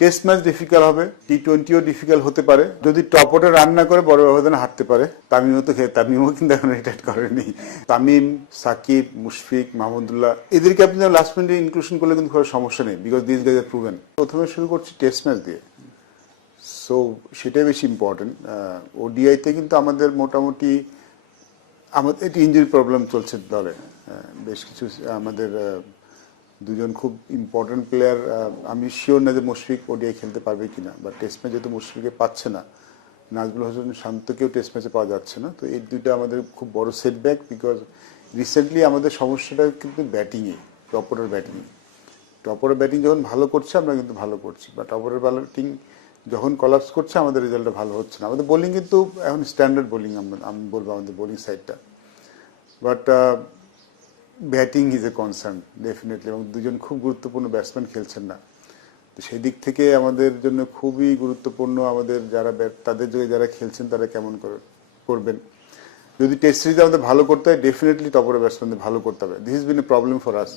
Test match difficult হবে টি টোয়েন্টিও difficult হতে পারে। যদি টপ অর্ডার রান না করে, বড় ব্যবধানে হারতে পারে। তামিমও তো তামিমও কিন্তু এখন রিটায়ার করেনি। তামিম, সাকিব, মুশফিক মাহমুদুল্লাহ এদেরকে আপনি লাস্ট মিনিটে ইনক্লুশন করলে কিন্তু কোনো সমস্যা নেই because this guys are proven প্রথমে শুরু করছি টেস্ট ম্যাচ দিয়ে। সো সেটাই বেশি ইম্পর্টেন্ট ওডিআইতে কিন্তু আমাদের মোটামুটি আমাদের ইঞ্জুরি প্রবলেম চলছে দলে। বেশ কিছু, আমাদের দুজন খুব ইম্পর্টেন্ট প্লেয়ার আমি শিওর না যে মুশফিক ওডিআই খেলতে পারবে কিনা বা টেস্ট ম্যাচে যেহেতু মুশফিকে পাচ্ছে না নাজবুল হোসেন শান্তকেও টেস্ট ম্যাচে পাওয়া যাচ্ছে না, তো এই দুইটা আমাদের খুব বড় সেটব্যাক বিকজ রিসেন্টলি আমাদের সমস্যাটা কিন্তু ব্যাটিংয়ে টপরের ব্যাটিংয়ে টপরের ব্যাটিং যখন ভালো করছে, আমরা কিন্তু ভালো করছি বা টপরের ব্যাটিং যখন কলাপস করছে, আমাদের রেজাল্টটা ভালো হচ্ছে না। আমাদের বোলিং কিন্তু এখন স্ট্যান্ডার্ড বোলিং আমরা, আমি বলব আমাদের বোলিং সাইডটা but batting is a concern definitely এবং দুজন খুব গুরুত্বপূর্ণ ব্যাটসম্যান খেলছেন না। তো সেই দিক থেকে আমাদের জন্য খুবই গুরুত্বপূর্ণ আমাদের যারা তাদের জায়গায় যারা খেলছেন, তারা কেমন করে করবেন? যদি টেস্ট সিরিজ আমাদের ভালো করতে হয় ডেফিনেটলি টপরে ব্যাটসম্যানদের ভালো করতে হবে। This is been a problem for us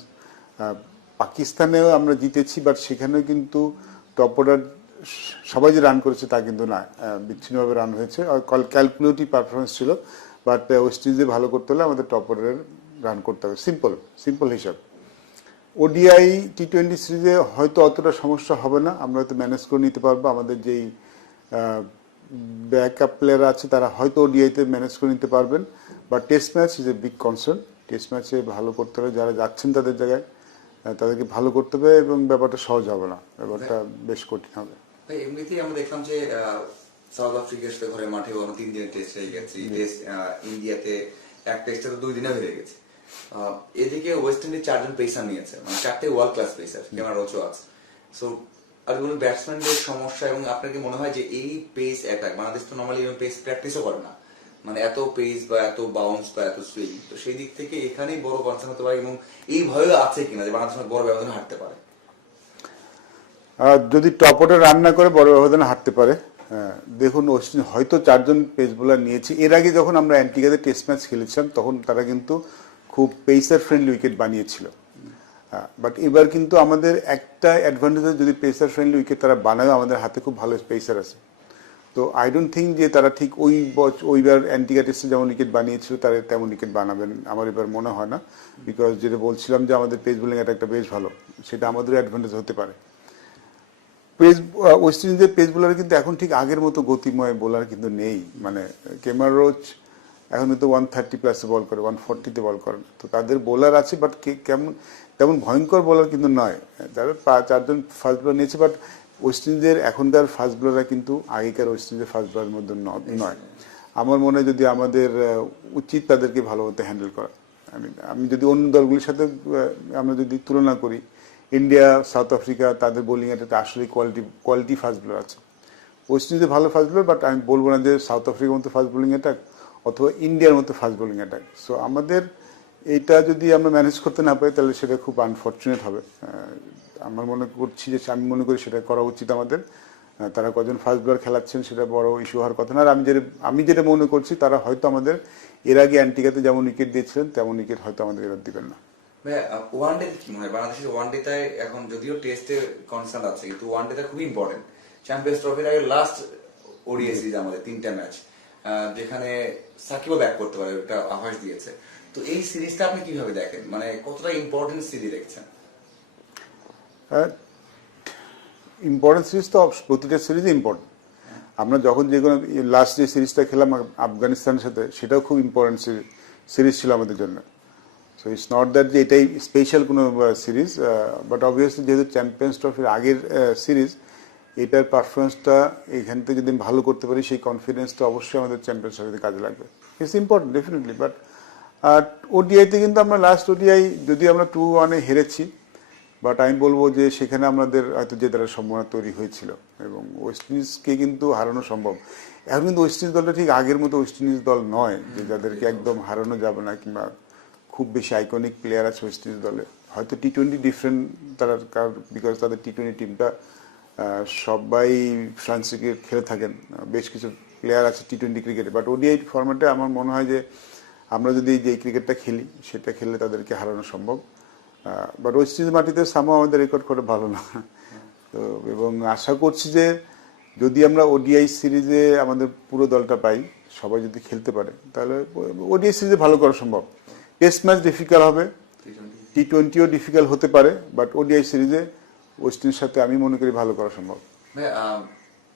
পাকিস্তানেও আমরা জিতেছি বাট সেখানেও কিন্তু টপ অর্ডার সবাই যে রান করেছে তা কিন্তু না। বিচ্ছিন্নভাবে রান হয়েছে। ক্যালকুলেটিভ পারফরমেন্স ছিল বাট ওয়েস্ট ইন্ডিজে ভালো করতে হলে আমাদের টপ অর্ডারের রান করতে হবে। সিম্পল সিম্পল হিসাব। ওডিআই টি টোয়েন্টি সিরিজে হয়তো অতটা সমস্যা হবে না। আমরা হয়তো ম্যানেজ করে নিতে পারব। আমাদের যেই ব্যাকআপ প্লেয়ার আছে তারা হয়তো ওডিআইতে ম্যানেজ করে নিতে পারবেন। বা test match is a big concern test ম্যাচে ভালো করতে হবে যারা যাচ্ছেন তাদের জায়গায় তাদেরকে ভালো করতে হবে এবং ব্যাপারটা সহজ হবে না। ব্যাপারটা বেশ কঠিন হবে। এমনিতেই আমরা দেখলাম যে সাউথ আফ্রিকার সাথে ঘরে মাঠে তিন দিনের টেস্ট হয়ে গেছে। টেস্ট ইন্ডিয়াতে এক টেস্টে তো দুই দিনে হয়ে গেছে। এদিকে ওয়েস্ট ইন্ডিজ চারজন পেসার নিয়েছে মানে চারটে ওয়ার্ল্ড ক্লাস পেসার কেমার আছে। সো আর কোনো ব্যাটসম্যানদের সমস্যা এবং আপনার কি মনে হয় যে এই পেস অ্যাটাক বাংলাদেশ তো নর্মালি পেস প্র্যাকটিসও করে না মানে এত পেস বা এত বাউন্স বা এত সুইং তো সেই দিক থেকে এখানেই বড় কনসার্ন হতে পারে এবং এই ভয়ও আছে কিনা যে বাংলাদেশ বড় ব্যবধানে হারতে পারে? যদি টপ অর্ডার রান না করে বড় ব্যবধানে হারতে পারে হ্যাঁ, দেখুন ওয়েস্ট হয়তো চারজন পেস বোলার নিয়েছে। এর আগে যখন আমরা অ্যান্টিগাতে টেস্ট ম্যাচ খেলেছিলাম তখন তারা কিন্তু খুব পেসার ফ্রেন্ডলি উইকেট বানিয়েছিল। বাট এবার কিন্তু আমাদের একটা অ্যাডভান্টেজ যদি পেসার ফ্রেন্ডলি উইকেট তারা বানায়, আমাদের হাতে খুব ভালো পেসার আছে। তো আই ডোন্ট থিঙ্ক যে তারা ঠিক ওই বছ- ওইবার অ্যান্টিগা টেস্টে যেমন উইকেট বানিয়েছিল, তারা তেমন উইকেট বানাবেন, আমার এবার মনে হয় না। বিকজ যেটা বলছিলাম যে আমাদের পেস বোলিং একটা বেশ ভালো, সেটা আমাদের অ্যাডভান্টেজ হতে পারে। পেস ওয়েস্ট ইন্ডিজের পেস বোলার কিন্তু এখন ঠিক আগের মতো গতিময় বোলার কিন্তু নেই। মানে কেমার রোচ এখন কিন্তু ওয়ান থার্টি প্লাসে বল করে ওয়ান ফর্টিতে বল করেন তো তাদের বোলার আছে বাট কেমন, তেমন ভয়ঙ্কর বোলার কিন্তু নয়। পা- চারজন ফাস্ট বোলার নিয়েছে বাট ওয়েস্ট ইন্ডিজের এখনকার ফাস্ট বোলাররা কিন্তু আগেকার ওয়েস্ট ইন্ডিজের ফাস্ট বোলারের মধ্যে নয়। আমার মনে হয় যদি আমাদের উচিত তাদেরকে ভালো মতো হ্যান্ডেল করা আমি আমি যদি অন্য দলগুলির সাথে আমরা যদি তুলনা করি ইন্ডিয়া সাউথ আফ্রিকা তাদের বোলিং এটাতে আসলে কোয়ালিটি কোয়ালিটি ফাস্ট বোলার আছে। ওয়েস্ট ইন্ডিজে ভালো ফাস্ট বোলার বাট আমি বলব না যে সাউথ আফ্রিকার মতো ফাস্ট বোলিং অ্যাটাক অথবা ইন্ডিয়ার মতো ফাস্ট বোলিং অ্যাটাক সো আমাদের এটা যদি আমরা ম্যানেজ করতে না পারি তাহলে সেটা খুব আনফর্চুনেট হবে। আমার মনে করছি যে আমি মনে করি সেটা করা উচিত আমাদের। তারা কজন ফাস্ট বোলার খেলাচ্ছেন সেটা বড় ইস্যু হওয়ার কথা না। আর আমি যেটা আমি যেটা মনে করছি তারা হয়তো আমাদের এর আগে অ্যান্টিকাতে যেমন উইকেট দিয়েছিলেন তেমন উইকেট হয়তো আমাদের এবার দিবেন না। ওয়ান ডে কি মনে হয়? বাংলাদেশের ওয়ান ডেতে এখন যদিও টেস্টে কনসার্ন আছে কিন্তু ওয়ান ডে ডেটা খুবই ইম্পর্টেন্ট চ্যাম্পিয়ন্স ট্রফির আগে লাস্ট ওডিএ সিরিজ আমাদের তিনটা ম্যাচ যেখানে সাকিবও ব্যাক করতে পারে, ওটা আভাস দিয়েছে। তো এই সিরিজটা আপনি কীভাবে দেখেন? মানে কতটা ইম্পর্টেন্ট সিরিজ দেখছেন? ইম্পর্টেন্ট সিরিজ তো প্রতিটা সিরিজে ইম্পর্টেন্ট আমরা যখন যে কোনো লাস্ট যে সিরিজটা খেলাম আফগানিস্তানের সাথে, সেটাও খুব ইম্পর্টেন্ট সিরিজ ছিল আমাদের জন্য। সো ইটস নট দ্যাট যে এটাই স্পেশাল কোনো সিরিজ বাট অবভিয়াসলি যেহেতু চ্যাম্পিয়ন্স ট্রফির আগের সিরিজ এটার পারফরমেন্সটা এখান থেকে যদি ভালো করতে পারি, সেই কনফিডেন্সটা অবশ্যই আমাদের চ্যাম্পিয়ন্স ট্রফিতে কাজে লাগবে। ইটস ইম্পর্টেন্ট ডেফিনেটলি বাট আর ওডিআইতে কিন্তু আমরা লাস্ট ওডিআই যদি আমরা টু ওয়ানে হেরেছি বাট আমি বলব যে সেখানে আমাদের হয়তো যে তারা সম্ভাবনা তৈরি হয়েছিল, এবং ওয়েস্ট ইন্ডিজকে কিন্তু হারানো সম্ভব। এখন কিন্তু ওয়েস্ট ইন্ডিজ দলটা ঠিক আগের মতো ওয়েস্ট ইন্ডিজ দল নয়, যে যাদেরকে একদম হারানো যাবে না, কিংবা খুব বেশি আইকনিক প্লেয়ার আছে ওয়েস্ট ইন্ডিজ দলে। হয়তো টি টোয়েন্টি ডিফারেন্ট তারা বিকজ তাদের টি টোয়েন্টি টিমটা সবাই ফ্রান্স ক্রিকেট খেলে থাকেন। বেশ কিছু প্লেয়ার আছে টি টোয়েন্টি ক্রিকেটে বাট ওডিআই ফর্মেটে আমার মনে হয় যে আমরা যদি যে ক্রিকেটটা খেলি সেটা খেললে তাদেরকে হারানো সম্ভব। বাট ওয়েস্ট ইন্ডিজ মাটিতে সামো আমাদের রেকর্ড করে ভালো না। তো এবং আশা করছি যে যদি আমরা ওডিআই সিরিজে আমাদের পুরো দলটা পাই সবাই যদি খেলতে পারে তাহলে ওডিআই সিরিজে ভালো করা সম্ভব। টেস্ট ম্যাচ ডিফিকাল্ট হবে। টি টোয়েন্টিও ডিফিকাল্ট হতে পারে বাট ওডিআই সিরিজে ওয়েস্ট ইন্ডিজের সাথে আমি মনে করি ভালো করা সম্ভব।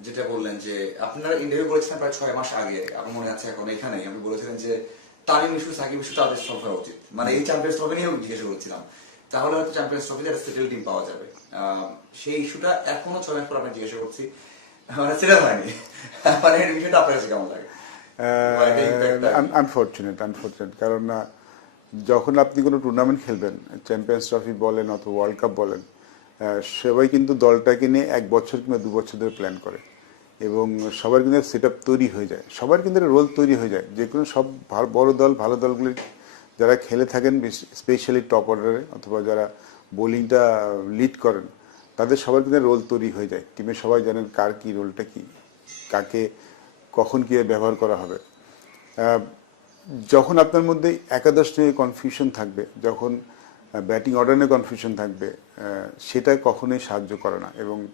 যেটা বললেন যে আপনারা ইন্টারভিউ করেছিলেন প্রায় ছয় মাস আগে আমার মনে আছে এখন এখানে আপনি বলেছিলেন যে তামিম ইস্যু সাকিব ইস্যু তাদের সলভ হওয়া উচিত। মানে এই চ্যাম্পিয়ন্স ট্রফি নিয়েও জিজ্ঞেস করছিলাম। তাহলে হয়তো চ্যাম্পিয়ন্স ট্রফিতে একটা সেটেল টিম পাওয়া যাবে। সেই ইস্যুটা এখনও ছয় মাস পর আপনি জিজ্ঞাসা করছি। মানে সেটেল হয়নি। মানে এই বিষয়টা আপনার কাছে কেমন লাগে? আনফর্চুনেট আনফর্চুনেট কারণ না যখন আপনি কোনো টুর্নামেন্ট খেলবেন চ্যাম্পিয়ন্স ট্রফি বলেন অথবা ওয়ার্ল্ড কাপ বলেন সবাই কিন্তু দলটাকে নিয়ে এক বছর কিংবা দু বছর ধরে প্ল্যান করে। এবং সবার কিন্তু সেট আপ তৈরি হয়ে যায়। সবার কিন্তু রোল তৈরি হয়ে যায়। যে কোনো সব বড় দল, ভালো দলগুলি যারা খেলে থাকেন স্পেশালি টপ অর্ডারে অথবা যারা বোলিংটা লিড করেন, তাদের সবার কিন্তু রোল তৈরি হয়ে যায়। টিমে সবাই জানেন কার কি রোলটা কি, কাকে, কখন কী ব্যবহার করা হবে। যখন আপনার মধ্যে একাদশ নিয়ে কনফিউশন থাকবে, যখন ব্যাটিং অর্ডার নিয়ে কনফিউশন থাকবে সেটা কখনোই সাহায্য করে না। এবং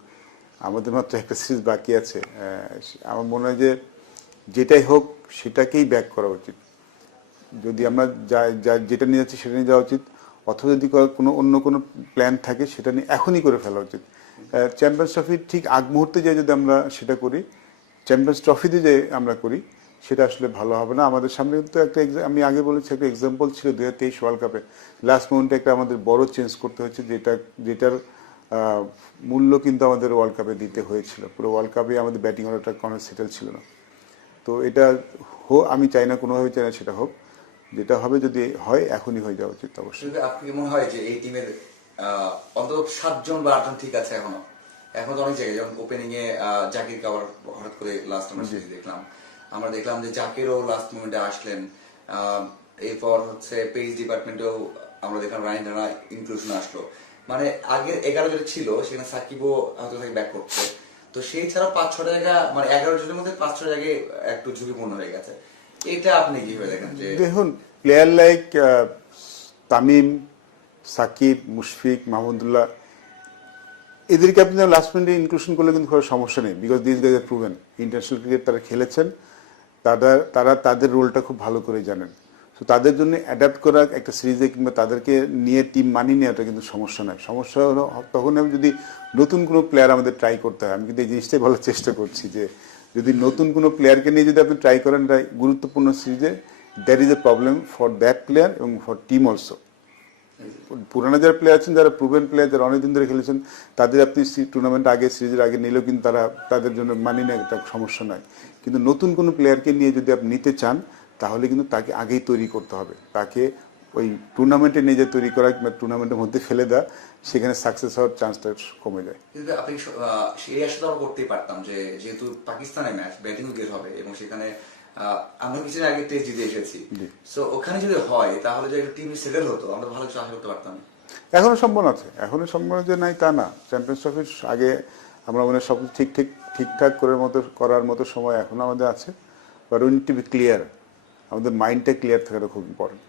আমাদের মাত্র একটা সিরিজ বাকি আছে আমার মনে হয় যে যেটাই হোক, সেটাকেই ব্যাক করা উচিত। যদি আমরা যা, যা- যেটা নিয়ে যাচ্ছি সেটা নিয়ে যাওয়া উচিত, অথবা যদি কোনো অন্য কোনো প্ল্যান থাকে, সেটা নিয়ে এখনই করে ফেলা উচিত। চ্যাম্পিয়ন্স ট্রফির ঠিক আগ মুহূর্তে যে যদি আমরা সেটা করি চ্যাম্পিয়ন্স ট্রফিতে যে আমরা করি সেটা আসলে ভালো হবে না। আমাদের সামনে কিন্তু একটা আমি আগে বলেছি একটা এক্সাম্পল ছিল দুই হাজার তেইশ ওয়ার্ল্ড কাপে লাস্ট মোমেন্টে একটা আমাদের বড় চেঞ্জ করতে হয়েছে যেটা যেটার মূল্য কিন্তু আমাদের ওয়ার্ল্ড কাপে দিতে হয়েছিল। পুরো ওয়ার্ল্ড কাপে আমাদের ব্যাটিং অর্ডারটা কোনো সেটেল ছিল না। তো এটা হো আমি চাই না কোনোভাবে চাই না সেটা হোক। যেটা হবে যদি হয় এখনই হয়ে যাওয়া উচিত অবশ্যই। আসলে আপনি কি মনে হয় যে এই টিমের অন্তত সাতজন বা আটজন ঠিক আছে এখনও? এখন তো অনেক জায়গায় যেমন ওপেনিং এ জাকির কাবার হঠাৎ করে লাস্ট সিরিজ দেখলাম। আমরা দেখলাম যে জাকিরও লাস্ট মোমেন্টে আসলেন। এরপর হচ্ছে পেজ ডিপার্টমেন্টেও আমরা দেখলাম রাইন রানা ইনক্লুশন আসলো। মানে আগে এগারো যেটা ছিল, সেখানে সাকিবও হয়তো তাকে ব্যাক করছে। তো সেই ছাড়া পাঁচ, ছটা জায়গা মানে এগারো জনের মধ্যে পাঁচ, ছটা জায়গায় একটু ঝুঁকিপূর্ণ হয়ে গেছে। এটা আপনি কীভাবে দেখেন যে দেখুন প্লেয়ার লাইক তামিম, সাকিব, মুশফিক মাহমুদুল্লাহ এদেরকে আপনি লাস্ট মিনিটে ইনক্লুশন করলে কিন্তু কোনো সমস্যা নেই। Because this guys are proven international cricket তারা খেলেছেন। তারা তারা তাদের রোলটা খুব ভালো করে জানেন। তো তাদের জন্য অ্যাডাপ্ট করা একটা সিরিজে কিংবা তাদেরকে নিয়ে টিম মানিয়ে নেওয়াটা কিন্তু সমস্যা নয়। সমস্যা হলো, তখন আমি যদি নতুন কোনো প্লেয়ার আমাদের ট্রাই করতে হয়, আমি কিন্তু এই জিনিসটাই বলার চেষ্টা করছি যে, যদি নতুন কোনো প্লেয়ারকে নিয়ে যদি আপনি ট্রাই করেন গুরুত্বপূর্ণ সিরিজে that is a problem for that player এবং ফর টিম অলসো পুরানো যারা প্লেয়ার আছেন, যারা প্রুভেন প্লেয়ার যারা অনেকদিন ধরে খেলেছেন, তাদের আপনি টুর্নামেন্ট আগে সিরিজের আগে নিলেও কিন্তু তারা তাদের জন্য মানি না একটা সমস্যা নয় কিন্তু নতুন কোনো প্লেয়ারকে নিয়ে যদি আপনি নিতে চান, তাহলে কিন্তু তাকে আগেই তৈরি করতে হবে। তাকে ওই টুর্নামেন্টে নিয়ে যে তৈরি করা, কিংবা টুর্নামেন্টের মধ্যে ফেলে দেওয়া, সেখানে সাকসেস হওয়ার চান্সটা কমে যায়। আপনি সেই আমরা করতেই পারতাম যে, যেহেতু পাকিস্তানের ম্যাচ ব্যাটিং হবে, এবং সেখানে আমরা কিছুদিন আগে টেস্ট দিতে এসেছি। সো ওখানে যদি হয় তাহলে যে টিম সেটেল হতো আমরা ভালো কিছু আশা করতে পারতাম। এখনও সম্ভাবনা আছে। এখনও সম্ভাবনা যে নাই তা না। চ্যাম্পিয়ন্স ট্রফির আগে আমরা মনে সব ঠিক ঠিক ঠিকঠাক করার মতো করার মতো সময় এখনও আমাদের আছে। But win to be clear আমাদের মাইন্ডটা ক্লিয়ার থাকাটা খুব ইম্পর্টেন্ট